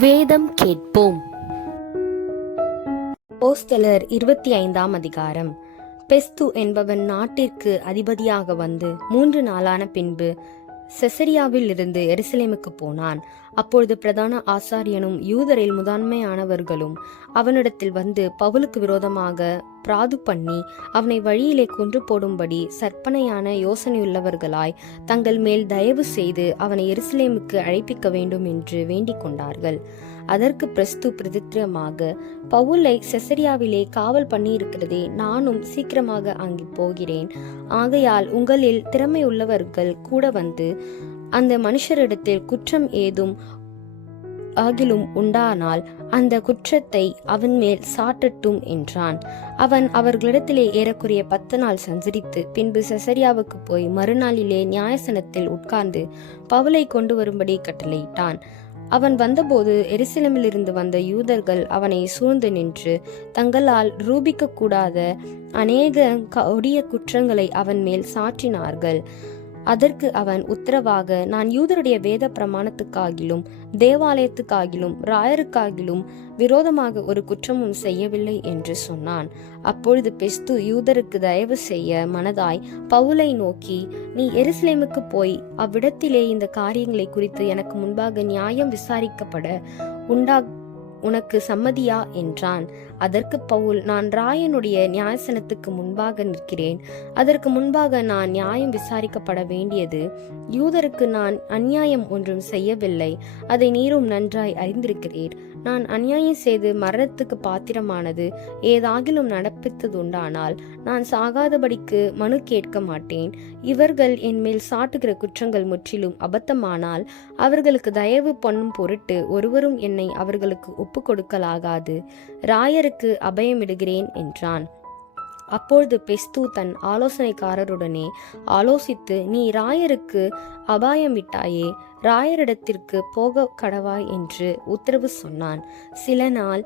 வேதம் கேட்போம். போஸ்தலர் இருபத்தி ஐந்தாம் அதிகாரம். பெஸ்து என்பவன் நாட்டிற்கு அதிபதியாக வந்து மூன்று நாளான பின்பு செசரியாவில் இருந்து எருசலேமுக்கு போனான். அப்பொழுது பிரதான ஆசாரியனும் யூதரில் முதன்மையானவர்களும் அவனிடத்தில் வந்து பவுலுக்கு விரோதமாக பிராது பண்ணி அவனை வழியிலே கொன்று போடும்படி சற்பனையான யோசனையுள்ளவர்களாய் தங்கள் மேல் தயவு செய்து அவனை எருசலேமுக்கு அழைப்பிக்க வேண்டும் என்று வேண்டிக் கொண்டார்கள். அதற்கு பிரஸ்து பிரதித்திரமாக பவுலை செசரியாவிலே காவல் பண்ணியிருக்கிறதே நானும் சீக்கிரமாக அங்கே போகிறேன். ஆகையால் உங்களில் திறமை உள்ளவர்கள் கூட வந்து அந்த மனுஷரிடத்தில் குற்றம் ஏதும் ஆகிலும் உண்டானால் அந்த குற்றத்தை அவன் மேல் சாட்டட்டும் என்றான். அவன் அவர்களிடத்திலே ஏறக்குறைய பத்து நாள் சஞ்சரித்து பின்பு செசரியாவுக்கு போய் மறுநாளிலே நியாயசனத்தில் உட்கார்ந்து பவுலை கொண்டு வரும்படி கட்டளையிட்டான். அவன் வந்தபோது எருசலமிலிருந்து வந்த யூதர்கள் அவனை சூழ்ந்து நின்று தங்களால் ரூபிக்க கூடாத அநேக கொடிய குற்றங்களை அவன் மேல் சாற்றினார்கள். அதற்கு அவன் உத்தரவாக நான் யூதருடைய வேத பிரமாணத்துக்காகிலும் தேவாலயத்துக்காகிலும் ராயருக்காகிலும் விரோதமாக ஒரு குற்றமும் செய்யவில்லை என்று சொன்னான். அப்பொழுது பெஸ்து யூதருக்கு தயவு செய்ய மனதாய் பவுலை நோக்கி நீ எருசலேமுக்கு போய் அவ்விடத்திலே இந்த காரியங்களை குறித்து எனக்கு முன்பாக நியாயம் விசாரிக்கப்பட உண்டா உனக்கு சம்மதியா? என்றான். அதற்கு பவுல் நான் ராயனுடைய நியாயசனத்துக்கு முன்பாக நிற்கிறேன். அதற்கு முன்பாக நான் நியாயம் விசாரிக்கப்பட வேண்டியது. யூதருக்கு நான் அநியாயம் ஒன்றும் செய்யவில்லை. அதை நீரும் நன்றாய் அறிந்திருக்கிறீர். நான் அநியாயம் செய்து மரணத்துக்கு பாத்திரமானது ஏதாகிலும் நடப்பித்ததுண்டானால் நான் சாகாதபடிக்கு மனு கேட்க மாட்டேன். இவர்கள் என் மேல் சாட்டுகிற குற்றங்கள் முற்றிலும் அபத்தமானால் அவர்களுக்கு தயவு பண்ணும் பொருட்டு ஒருவரும் என்னை அவர்களுக்கு ஒப்பு கொடுக்கலாகாது அவருக்கு அபயமிடுகிறேன் என்றான். அப்பொழுது பெஸ்து தன் ஆலோசனைக்காரருடனே ஆலோசித்து நீ ராயருக்கு அபாயம் விட்டாயே ராயரிடத்திற்கு போக கடவாய் என்று உத்தரவு சொன்னான். சில நாள்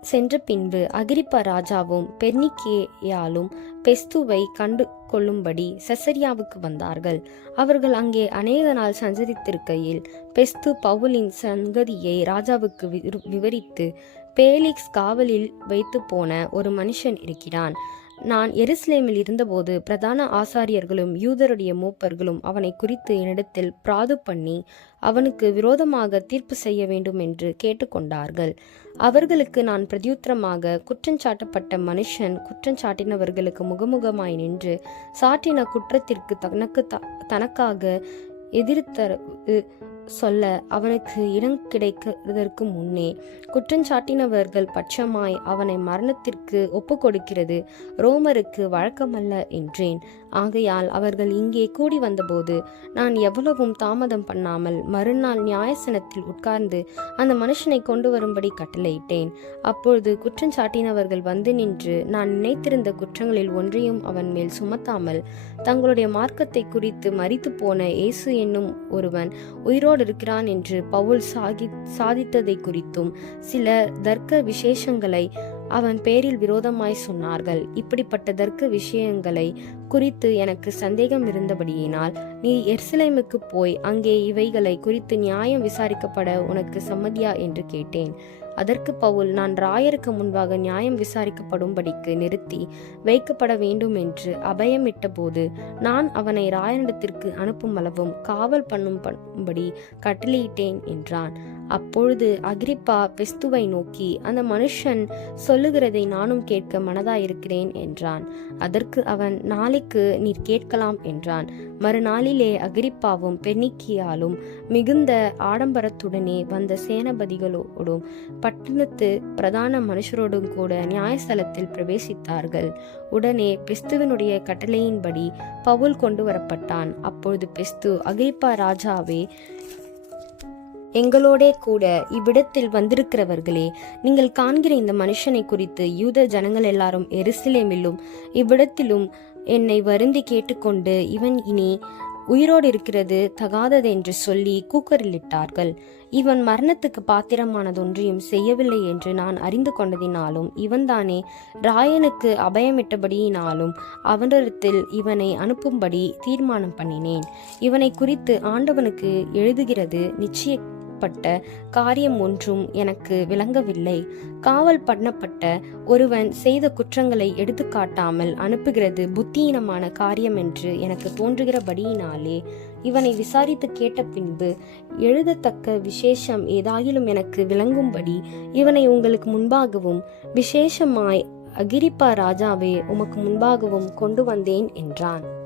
சென்ற பின்பு அகிரிப்ப ராஜாவும் பெர்னிக்கேயாலும் பெஸ்துவை கண்டு கொள்ளும்படி செசரியாவுக்கு வந்தார்கள். அவர்கள் அங்கே அநேக நாள் சஞ்சரித்திருக்கையில் பெஸ்து பவுலின் சங்கதியை ராஜாவுக்கு விரு- விவரித்து பேலிக்ஸ் காவலில் வைத்து போன ஒரு மனுஷன் இருக்கிறான். நான் எருசலேமில் இருந்தபோது பிரதான ஆசாரியர்களும் யூதருடைய மூப்பர்களும் அவனை குறித்து என்னிடத்தில் பிராது பண்ணி அவனுக்கு விரோதமாக தீர்ப்பு செய்ய வேண்டும் என்று கேட்டுக்கொண்டார்கள் அவர்களுக்கு நான் பிரதியுத்தரமாக குற்றஞ்சாட்டப்பட்ட மனுஷன் குற்றஞ்சாட்டினவர்களுக்கு முகமுகமாய் நின்று சாட்டின குற்றத்திற்கு தனக்கு த- தனக்காக எதிர்த்தரவு சொல்ல அவனுக்கு இடம் கிடைக்கிறதற்கு முன்னே குற்றஞ்சாட்டினவர்கள் பட்சமாய் அவனை மரணத்திற்கு ஒப்புக்கொடுக்கிறது. ரோமருக்கு வழக்கமல்ல என்றேன். ஆகையால் அவர்கள் இங்கே கூடி வந்தபோது நான் எவ்வளவும் தாமதம் பண்ணாமல் மறுநாள் நியாயசனத்தில் உட்கார்ந்து அந்த மனுஷனை கொண்டு வரும்படி கட்டளையிட்டேன். அப்பொழுது குற்றஞ்சாட்டினவர்கள் வந்து நின்று நான் நினைத்திருந்த குற்றங்களில் ஒன்றையும் அவன் மேல் சுமத்தாமல் தங்களுடைய மார்க்கத்தை குறித்து மறித்து போன இயேசு என்னும் ஒருவன் உயிரோடு இருக்கிறான் என்று பவுல் சாகி சாதித்ததை குறித்தும் சில தர்க்க விசேஷங்களை அவன் பேரில் விரோதமாய் சொன்னார்கள். இப்படிப்பட்ட தர்க்க விஷயங்களை குறித்து எனக்கு சந்தேகம் இருந்தபடியினால் நீ எர்சிலைமுக்கு போய் அங்கே இவைகளை குறித்து நியாயம் விசாரிக்கப்பட உனக்கு சம்மதியா? என்று கேட்டேன். அதற்கு பவுல் நான் ராயருக்கு முன்பாக நியாயம் விசாரிக்கப்படும்படிக்கு நிறுத்தி வைக்கப்பட வேண்டும் என்று அபயமிட்ட போது நான் அவனை ராயனிடத்திற்கு அனுப்பும் அளவும் காவல் பண்ணும் பண்ணும்படி கட்டளையிட்டேன் என்றான். அப்பொழுது அகிரிப்பா பெஸ்துவை நோக்கி அந்த மனுஷன் சொல்லுகிறதை நானும் கேட்க மனதாயிருக்கிறேன் என்றான். அதற்கு அவன் நாளைக்கு நீர் கேட்கலாம் என்றான். மறுநாளிலே அகிரிப்பாவும் பெண்ணிக்கியாலும் மிகுந்த ஆடம்பரத்துடனே வந்த சேனபதிகளோடும் பட்டணத்து பிரதான மனுஷரோடும் கூட நியாயஸ்தலத்தில் பிரவேசித்தார்கள். உடனே பெஸ்துவினுடைய கட்டளையின்படி பவுல் கொண்டு வரப்பட்டான். அப்பொழுது பெஸ்து அகிரிப்பா ராஜாவே எங்களோடே கூட இவ்விடத்தில் வந்திருக்கிறவர்களே நீங்கள் காண்கிற இந்த மனுஷனை குறித்து யூத ஜனங்கள் எல்லாரும் எருசலேமிலும் இவ்விடத்திலும் என்னை வருந்தி கேட்டுக்கொண்டு இவன் இனி உயிரோடு இருக்கிறது தகாதது என்று சொல்லி கூக்கரிலிட்டார்கள். இவன் மரணத்துக்கு பாத்திரமானது ஒன்றையும் செய்யவில்லை என்று நான் அறிந்து கொண்டதினாலும் இவன்தானே ராயனுக்கு அபயமிட்டபடியினாலும் அவனிடத்தில் இவனை அனுப்பும்படி தீர்மானம் பண்ணினேன். இவனை குறித்து ஆண்டவனுக்கு எழுதுகிறது நிச்சய பண்ணப்பட்ட காரியம் ஒன்றும் எனக்கு விளங்கவில்லை. காவல் பண்ணப்பட்ட ஒருவன் செய்த குற்றங்களை எடுத்துக்காட்டாமல் அனுப்புகிறது புத்தியீனமான காரியம் என்று எனக்கு தோன்றுகிறபடியினாலே இவனை விசாரித்து கேட்ட பின்பு எழுதத்தக்க விசேஷம் ஏதாயிலும் எனக்கு விளங்கும்படி இவனை உங்களுக்கு முன்பாகவும் விசேஷமாய் அகிரிப்பா ராஜாவே உமக்கு முன்பாகவும் கொண்டு வந்தேன் என்றான்.